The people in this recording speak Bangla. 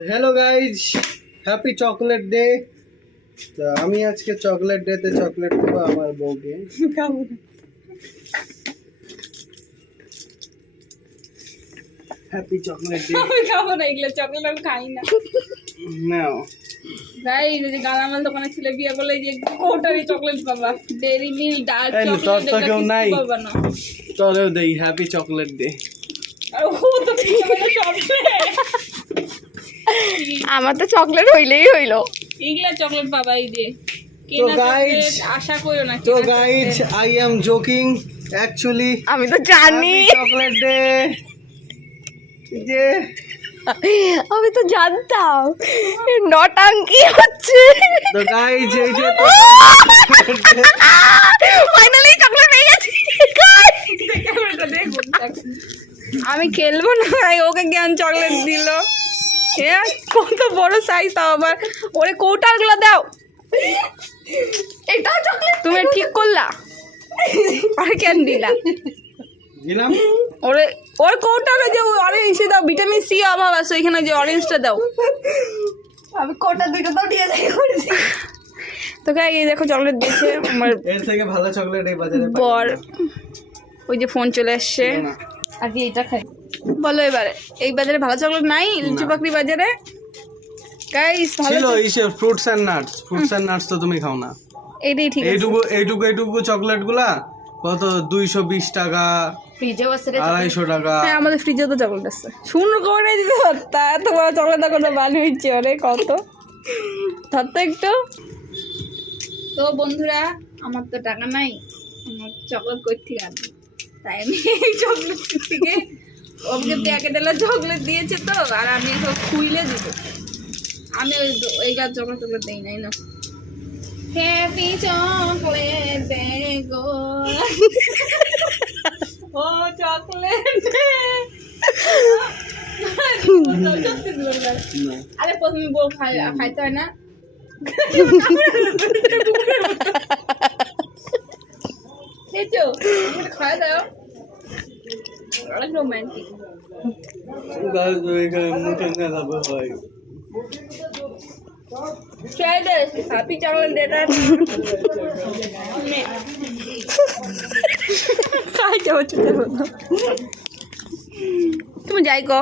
Hello guys happy chocolate day. तो আমি আজকে চকলেট ডে তে চকলেট দেব আমার বউকে। খাবো না। Happy chocolate day. আমি খাবো না, এগুলো চকলেট আমি খাই না। নাও গাইস, এই যে গালামাল দোকানে ছেলে বিয়ে বলে যে কোটারি চকলেট পাবা, ডেইরি মিল্ক ডার্ক চকলেট তো কেউ নাই পাবা না। তোরেও দেই হ্যাপি চকলেট ডে। আর ও তো ঠিক আছে চকলেট। আমার তো চকলেট হইলেই হইলো। এগুলা চকলেট পাবা এই যে। তো কেনা গাইজ চকলেট আশা করো না। তো guys I am joking actually আমি তো জানি, চকলেট ডে যে আমি তো জানতাম নটাঙ্কি হচ্ছে। তো গাইজ এই যে ফাইনালি চকলেট পেয়ে গেছি। ক্যামেরাটা দেখো। আমি খেলবো না, ওকে জ্ঞান চকলেট দিল। কত বড় সাইজ, তাও আবার ওরে কৌটাগুলো দাও। এটা চকলেট তুমি ঠিক করলা, আর কেন দিলা দিলাম ওরে? ওর কৌটাকে যে অরেঞ্জ দাও, ভিটামিন সি অভাব আছে এখানে, যে অরেঞ্জটা দাও। আমি কোটা দুটো তো দিয়ে যাই করেছি। তো গাই এই দেখো চকলেট দিয়েছে আমার এর থেকে ভালো চকলেট এই বাজারে পাই বর। না। ওই যে ফোন চলে আসছে। না। আর কি এটা খাই। বলো এবারে, এই বাজারে ভালো চকলেট নাই? লিচু পাকড়ি বাজারে গাইস ভালো ছিল ইসে ফ্রুটস এন্ড নাটস তো তুমি খাও না। এইটাই ঠিক আছে। এইটুকু চকলেট গুলা কত 220 টাকা, ফ্রিজেও আছে রে। 250 টাকা। হ্যাঁ, আমাদের ফ্রিজে তো চকলেট আছে। শূন্য করে দিবে তা এত বড় চকলেট কোনো বানি হচ্ছে। ওরে কত ধর তো একটু। তো বন্ধুরা, আমার তো টাকা নাই, আমার চকলেট কই থেকে আনবো? তাই আমি এই চকলেট থেকে ওকে প্যাকেট এলা চকলেট দিয়েছে তো, আর আমি এখন খুইলে দিব। আমি ওই গাছ চকলেট দেই নাই না। হ্যাপি চকলেট দে গো, ও চকলেট আরে প্রথমে বউ খাইতে হয় না? খেয়েছো? খাই দাও। অনেক রোমান্টিক। গাইস এখানে মুখে না লাভ হয়। হ্যাপি চকলেট ডেটা খাই যাবো। তুমি যাই কো।